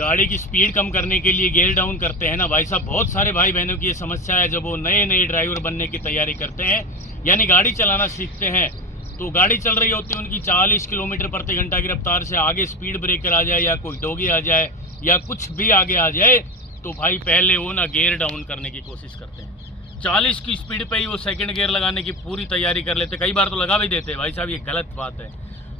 गाड़ी की स्पीड कम करने के लिए गियर डाउन करते हैं ना भाई साहब। बहुत सारे भाई बहनों की ये समस्या है जब वो नए नए ड्राइवर बनने की तैयारी करते हैं, यानी गाड़ी चलाना सीखते हैं, तो गाड़ी चल रही होती है उनकी 40 किलोमीटर प्रति घंटा की रफ्तार से, आगे स्पीड ब्रेकर आ जाए या कोई डोगी आ जाए या कुछ भी आगे आ जाए, तो भाई पहले वो ना गियर डाउन करने की कोशिश करते हैं। 40 की स्पीड पे ही वो सेकंड गियर लगाने की पूरी तैयारी कर लेते, कई बार तो लगा भी देते। भाई साहब ये गलत बात है।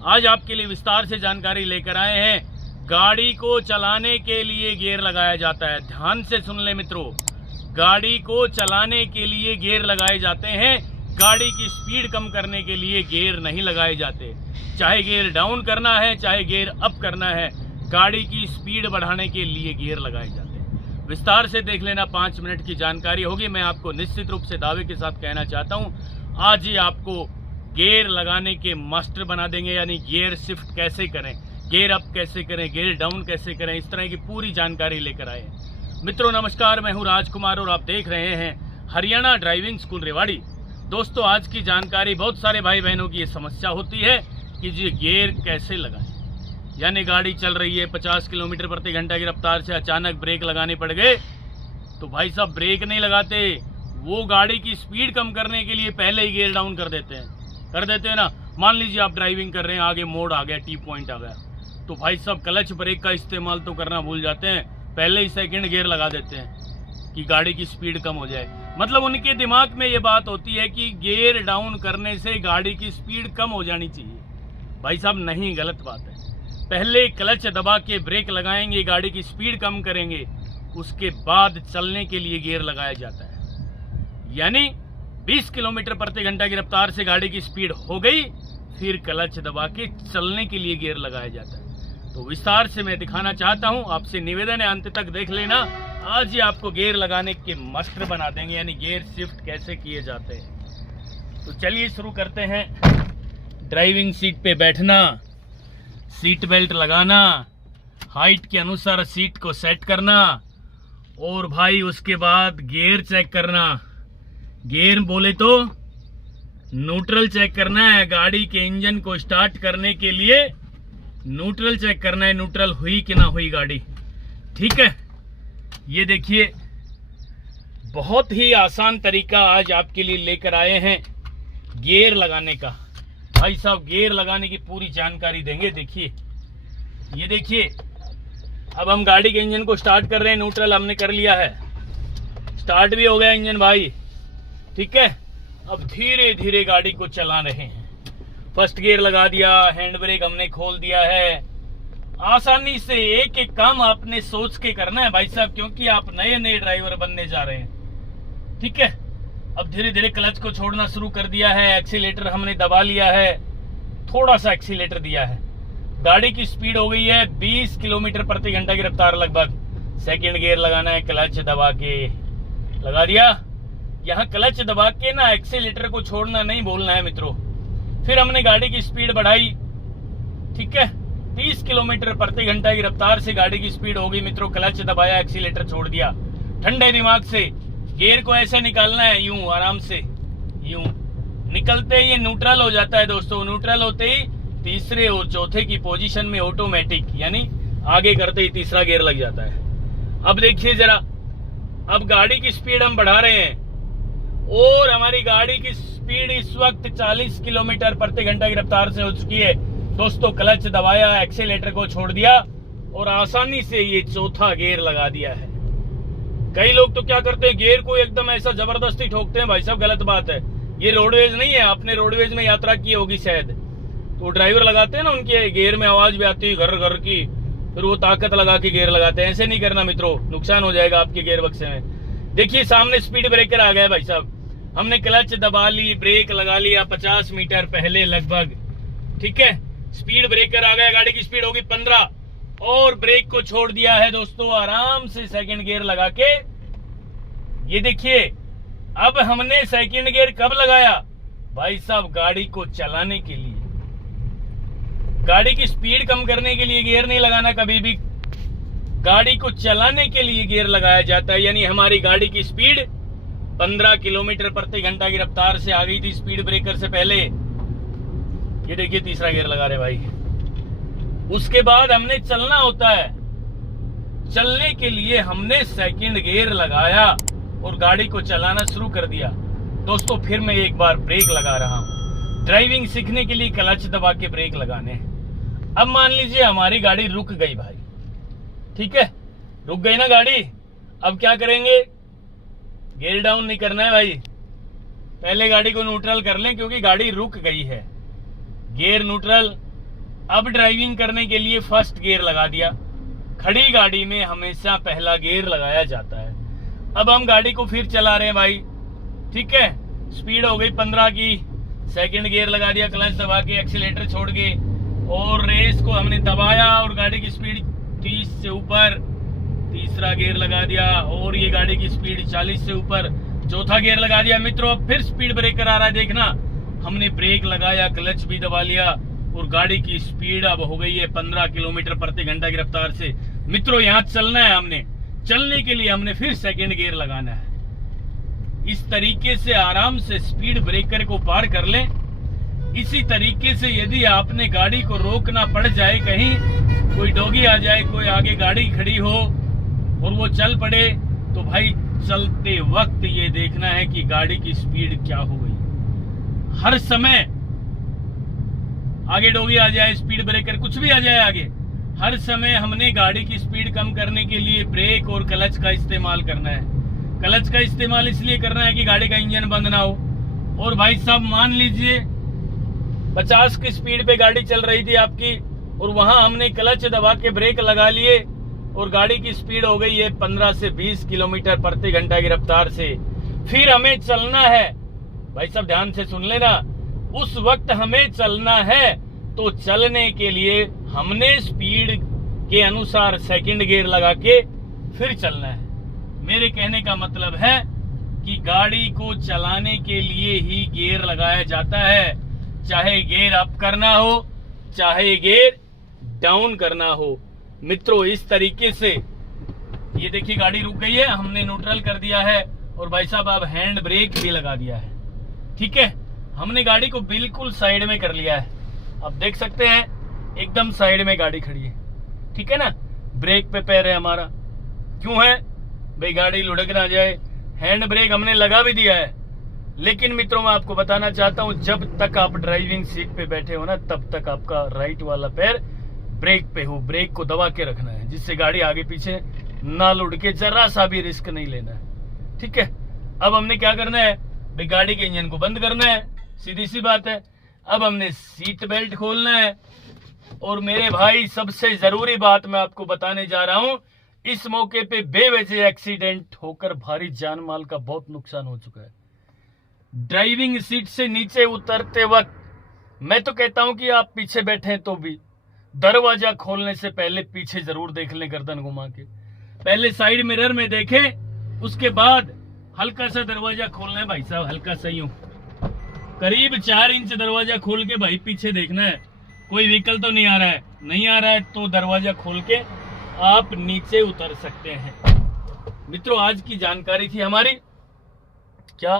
आज आपके लिए विस्तार से जानकारी लेकर आए हैं। गाड़ी को चलाने के लिए गियर लगाया जाता है, ध्यान से सुन ले मित्रों, गाड़ी को चलाने के लिए गियर लगाए जाते हैं, गाड़ी की स्पीड कम करने के लिए गियर नहीं लगाए जाते। चाहे गियर डाउन करना है चाहे गियर अप करना है, गाड़ी की स्पीड बढ़ाने के लिए गियर लगाए जाते हैं। विस्तार से देख लेना, 5 मिनट की जानकारी होगी। मैं आपको निश्चित रूप से दावे के साथ कहना चाहता हूं, आज ही आपको गियर लगाने के मास्टर बना देंगे, यानी गियर शिफ्ट कैसे करें, गियर अप कैसे करें, गियर डाउन कैसे करें, इस तरह की पूरी जानकारी लेकर आए हैं। मित्रों नमस्कार, मैं हूं राजकुमार और आप देख रहे हैं हरियाणा ड्राइविंग स्कूल रेवाड़ी। दोस्तों आज की जानकारी, बहुत सारे भाई बहनों की ये समस्या होती है कि जी गियर कैसे लगाएं, यानी गाड़ी चल रही है 50 किलोमीटर प्रति घंटा की रफ्तार से, अचानक ब्रेक लगाने पड़ गए, तो भाई साहब ब्रेक नहीं लगाते, वो गाड़ी की स्पीड कम करने के लिए पहले ही गियर डाउन कर देते हैं ना। मान लीजिए आप ड्राइविंग कर रहे हैं, आगे मोड़ आ गया, टी पॉइंट आ गया, तो भाई साहब क्लच ब्रेक का इस्तेमाल तो करना भूल जाते हैं, पहले ही सेकंड गियर लगा देते हैं कि गाड़ी की स्पीड कम हो जाए। मतलब उनके दिमाग में ये बात होती है कि गियर डाउन करने से गाड़ी की स्पीड कम हो जानी चाहिए। भाई साहब नहीं, गलत बात है। पहले क्लच दबा के ब्रेक लगाएंगे, गाड़ी की स्पीड कम करेंगे, उसके बाद चलने के लिए गियर लगाया जाता है। यानी 20 किलोमीटर प्रति घंटा की रफ्तार से गाड़ी की स्पीड हो गई, फिर क्लच दबा के चलने के लिए गियर लगाया जाता है। तो विस्तार से मैं दिखाना चाहता हूं, आपसे निवेदन है अंत तक देख लेना। आज ही आपको गियर लगाने के मास्टर बना देंगे, यानी गियर शिफ्ट कैसे किए जाते हैं। तो चलिए शुरू करते हैं। ड्राइविंग सीट पे बैठना, सीट बेल्ट लगाना, हाइट के अनुसार सीट को सेट करना, और भाई उसके बाद गियर चेक करना। गियर बोले तो न्यूट्रल चेक करना है, गाड़ी के इंजन को स्टार्ट करने के लिए न्यूट्रल चेक करना है, न्यूट्रल हुई कि ना हुई गाड़ी। ठीक है, ये देखिए बहुत ही आसान तरीका आज आपके लिए लेकर आए हैं गियर लगाने का। भाई साहब गियर लगाने की पूरी जानकारी देंगे। देखिए, ये देखिए, अब हम गाड़ी के इंजन को स्टार्ट कर रहे हैं, न्यूट्रल हमने कर लिया है, स्टार्ट भी हो गया इंजन भाई। ठीक है, अब धीरे धीरे गाड़ी को चला रहे हैं। फर्स्ट गियर लगा दिया, हैंड ब्रेक हमने खोल दिया है। आसानी से एक एक काम आपने सोच के करना है भाई साहब, क्योंकि आप नए नए ड्राइवर बनने जा रहे हैं। ठीक है, अब धीरे धीरे क्लच को छोड़ना शुरू कर दिया है, एक्सीलेटर हमने दबा लिया है, थोड़ा सा एक्सीलेटर दिया है, गाड़ी की स्पीड हो गई है 20 किलोमीटर प्रति घंटा की रफ्तार लगभग। सेकंड गियर लगाना है, क्लच दबा के लगा दिया। यहाँ क्लच दबा के ना एक्सीलेटर को छोड़ना नहीं भूलना है मित्रों। फिर हमने गाड़ी की स्पीड बढ़ाई। ठीक है, 30 किलोमीटर प्रति घंटा की रफ्तार से गाड़ी की स्पीड हो गई मित्रों। क्लच दबाया, एक्सीलेटर छोड़ दिया। ठंडे दिमाग से गियर को ऐसे निकालना है, यूं आराम से, यूं निकलते ही ये न्यूट्रल हो जाता है दोस्तों। न्यूट्रल होते ही तीसरे और चौथे की पोजीशन में ऑटोमेटिक, यानी आगे करते ही तीसरा गियर लग जाता है। अब देखिए जरा, अब गाड़ी की स्पीड हम बढ़ा रहे हैं और हमारी गाड़ी की स्पीड इस वक्त 40 किलोमीटर प्रति घंटा की रफ्तार से हो चुकी है दोस्तों। क्लच दबाया, एक्सीलेटर को छोड़ दिया और आसानी से ये चौथा गियर लगा दिया है। कई लोग तो क्या करते हैं, गियर को एकदम ऐसा जबरदस्ती ठोकते हैं। भाई साहब गलत बात है, ये रोडवेज नहीं है। आपने रोडवेज में यात्रा की होगी शायद, तो ड्राइवर लगाते हैं ना, उनके गियर में आवाज भी आती है घर घर की, फिर वो ताकत लगा के गियर लगाते हैं। ऐसे नहीं करना मित्रों, नुकसान हो जाएगा आपके गियर बक्से में। देखिए सामने स्पीड ब्रेकर आ गया भाई साहब, हमने क्लच दबा ली, ब्रेक लगा लिया 50 मीटर पहले लगभग। ठीक है, स्पीड ब्रेकर आ गया, गाड़ी की स्पीड होगी 15 और ब्रेक को छोड़ दिया है दोस्तों आराम से सेकंड गियर लगा के। ये देखिए, अब हमने सेकंड गियर कब लगाया भाई साहब, गाड़ी को चलाने के लिए। गाड़ी की स्पीड कम करने के लिए गियर नहीं लगाना कभी भी, गाड़ी को चलाने के लिए गियर लगाया जाता है। यानी हमारी गाड़ी की स्पीड 15 किलोमीटर प्रति घंटा की रफ्तार से आ गई थी स्पीड ब्रेकर से पहले। ये देखिए तीसरा गियर लगा रहे भाई। उसके बाद हमने चलना होता है, चलने के लिए हमने सेकंड गियर लगाया और गाड़ी को चलाना शुरू कर दिया। दोस्तों फिर मैं एक बार ब्रेक लगा रहा हूँ। ड्राइविंग सीखने के लिए क्लच दबा के ब्रेक लगाने हैं। अब मान लीजिए हमारी गाड़ी रुक गई भाई, ठीक है, रुक गई ना गाड़ी। अब क्या करेंगे, गियर डाउन नहीं करना है भाई, पहले गाड़ी को न्यूट्रल कर लें क्योंकि गाड़ी रुक गई है। Gear neutral. अब ड्राइविंग करने के लिए फर्स्ट गियर लगा दिया। खड़ी गाड़ी में हमेशा पहला गियर लगाया जाता है। अब हम गाड़ी को फिर चला रहे हैं भाई, ठीक है, स्पीड हो गई 15 की, सेकंड गियर लगा दिया, क्लच दबा के एक्सीलेटर छोड़ के और रेस को हमने दबाया और गाड़ी की स्पीड 30 से ऊपर, तीसरा गियर लगा दिया और ये गाड़ी की स्पीड 40 से ऊपर, चौथा गियर लगा दिया। मित्रों अब फिर स्पीड ब्रेकर आ रहा है, देखना, हमने ब्रेक लगाया, क्लच भी दबा लिया और गाड़ी की स्पीड अब हो गई है 15 किलोमीटर प्रति घंटा की रफ्तार से। मित्रों यहाँ चलना है, हमने चलने के लिए हमने फिर सेकंड गियर लगाना है। इस तरीके से आराम से स्पीड ब्रेकर को पार कर लें। इसी तरीके से यदि आपने गाड़ी को रोकना पड़ जाए, कहीं कोई डॉगी आ जाए, कोई आगे गाड़ी खड़ी हो और वो चल पड़े, तो भाई चलते वक्त ये देखना है कि गाड़ी की स्पीड क्या हो गई। हर समय आगे डॉगी आ जाए, स्पीड ब्रेकर कुछ भी आ जाए आगे, हर समय हमने गाड़ी की स्पीड कम करने के लिए ब्रेक और क्लच का इस्तेमाल करना है। क्लच का इस्तेमाल इसलिए करना है कि गाड़ी का इंजन बंद ना हो। और भाई साहब मान लीजिए 50 की स्पीड पे गाड़ी चल रही थी आपकी और वहां हमने क्लच दबा के ब्रेक लगा लिए और गाड़ी की स्पीड हो गई है 15 से 20 किलोमीटर प्रति घंटा की रफ्तार से। फिर हमें चलना है, भाई साहब ध्यान से सुन लेना, उस वक्त हमें चलना है तो चलने के लिए हमने स्पीड के अनुसार सेकंड गियर लगा के फिर चलना है। मेरे कहने का मतलब है कि गाड़ी को चलाने के लिए ही गियर लगाया जाता है, चाहे गियर अप करना हो चाहे गियर डाउन करना हो। मित्रों इस तरीके से ये देखिए गाड़ी रुक गई है, हमने न्यूट्रल कर दिया है और भाई साहब अब हैंड ब्रेक भी लगा दिया है, ठीक है, हमने गाड़ी को बिल्कुल साइड में कर लिया है। अब देख सकते हैं एकदम साइड में गाड़ी खड़ी है, ठीक है ना, ब्रेक पे पैर है हमारा, क्यों है भाई गाड़ी लुढ़क ना जाए। हैंड ब्रेक हमने लगा भी दिया है। लेकिन मित्रों मैं आपको बताना चाहता हूं, जब तक आप ड्राइविंग सीट पे बैठे हो ना, तब तक आपका राइट वाला पैर ब्रेक पे हो, ब्रेक को दबा के रखना है जिससे गाड़ी आगे पीछे ना लुढ़के, जरा सा भी रिस्क नहीं लेना है, ठीक है। अब हमने क्या करना है भाई, गाड़ी के इंजन को बंद करना है, सीधी सी बात है। अब हमने सीट बेल्ट खोलना है और मेरे भाई सबसे जरूरी बात मैं आपको बताने जा रहा हूं, इस मौके पे बेवजह एक्सीडेंट होकर भारी जान माल का बहुत नुकसान हो चुका है। ड्राइविंग सीट से नीचे उतरते वक्त मैं तो कहता हूं कि आप पीछे बैठे तो भी दरवाजा खोलने से पहले पीछे जरूर देख लें, गर्दन घुमा के, पहले साइड मिरर में देखें, उसके बाद हल्का सा दरवाजा खोलना है भाई साहब, हल्का सा यूं करीब 4 इंच दरवाजा खोल के भाई पीछे देखना है कोई व्हीकल तो नहीं आ रहा है। नहीं आ रहा है तो दरवाजा खोल के आप नीचे उतर सकते हैं। मित्रों आज की जानकारी थी हमारी, क्या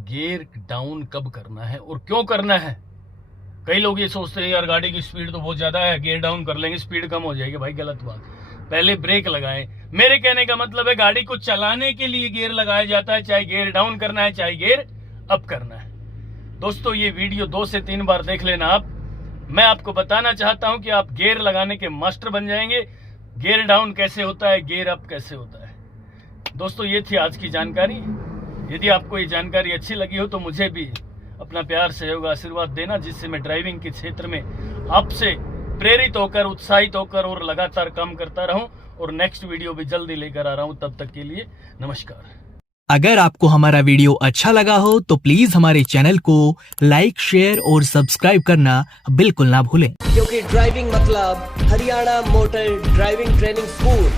गियर डाउन कब करना है और क्यों करना है। कई लोग ये सोचते हैं यार गाड़ी की स्पीड तो बहुत ज्यादा है, गियर डाउन कर लेंगे स्पीड कम हो जाएगी। भाई गलत बात, पहले ब्रेक लगाएं। मेरे कहने का मतलब है गाड़ी को चलाने के लिए गियर लगाया जाता है, चाहे गियर डाउन करना है चाहे गियर अप करना है। दोस्तों ये वीडियो 2 से 3 बार देख लेना आप। मैं आपको बताना चाहता हूं कि आप गियर लगाने के मास्टर बन जाएंगे। गियर डाउन कैसे होता है, गियर अप कैसे होता है। दोस्तों ये थी आज की जानकारी। यदि आपको ये जानकारी अच्छी लगी हो तो मुझे भी अपना प्यार सहयोग आशीर्वाद देना, जिससे मैं ड्राइविंग के क्षेत्र में आपसे प्रेरित होकर, उत्साहित होकर और लगातार काम करता रहूं। और नेक्स्ट वीडियो भी जल्दी लेकर आ रहा हूं, तब तक के लिए नमस्कार। अगर आपको हमारा वीडियो अच्छा लगा हो तो प्लीज हमारे चैनल को लाइक, शेयर और सब्सक्राइब करना बिल्कुल ना भूलें, क्योंकि ड्राइविंग मतलब Haryana motor driving training school.